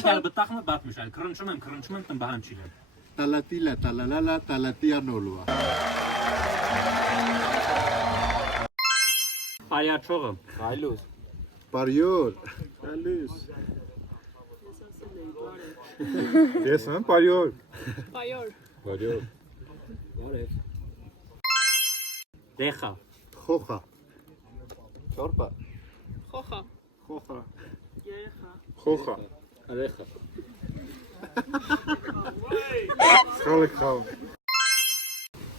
Անկալ բտախմը բատմիշ, այլ քրնչում եմ տնբահան չիլեմ։ Տալատիլա, տալալալա, տալատիանոլուա։ Պարյաչողը։ Խայլուս։ Պարյոր։ Գալուս։ Ես եմ պարյոր։ Պայոր։ Բարյոր։ Բարև։ Դեխա։ Խոխա։ Չորպա։ Խոխա։ Խոխա։ Երեխա։ Խոխա։ Արեխա։ Խալը խալ։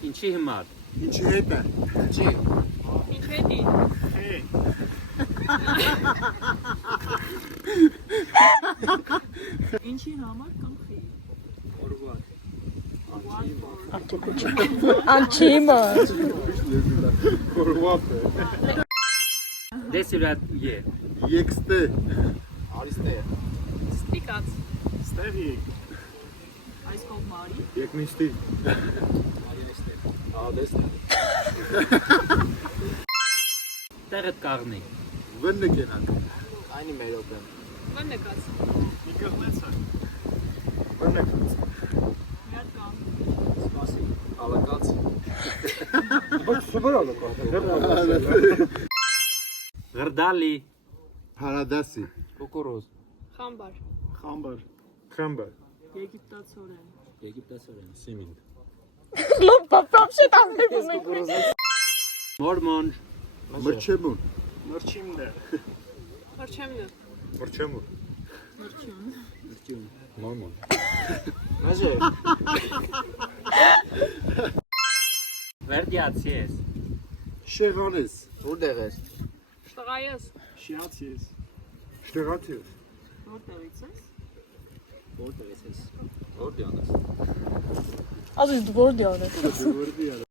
Ինչի հիմար։ Ինչի հետ է։ Չի։ Ինչ հետի։ Ինչի համար կամ խի։ Անչիմը։ Խորվատ է։ Դեսիվրատ է։ Եքստե։ Արիստե։ Ստրիկած։ Ստեղի։ Այս կողմարի։ Եկնիշտի։ Արիստե։ Ադեստե։ Տեղդ կաղնի։ Վնը կենակ։ Այնի մեր օպեն։ Վնեկած։ Նիկղնեցա։ Վնեկած։ Միատ կամ։ Սպասի։ Ալակած։ Բայց սուբարալը կա։ Գրդալի։ Հարադասի։ Կուկուրուզ։ Խամբար։ Խամբար։ Խամբար։ Եգիպտացորեն։ Եգիպտասորեն։ Սիմինգ։ Вообще там не Մորմոնջ։ Մրչեմուն։ Մրչիմն է։ Խարչեմնը։ Մրչեմուն։ Մրչյուն։ Մրճուն։ Նորմալ։ Մաժե։ Վերդիացի ես։ Շեղանես։ Որտեղ ես։ Շտղայես։ Շիացի ես։ Շտեղացի ես։ Որտեղից ես։ Որտեղ ես։ Որտեղ ես։ Ազիզ դու որդի արել։ Որդի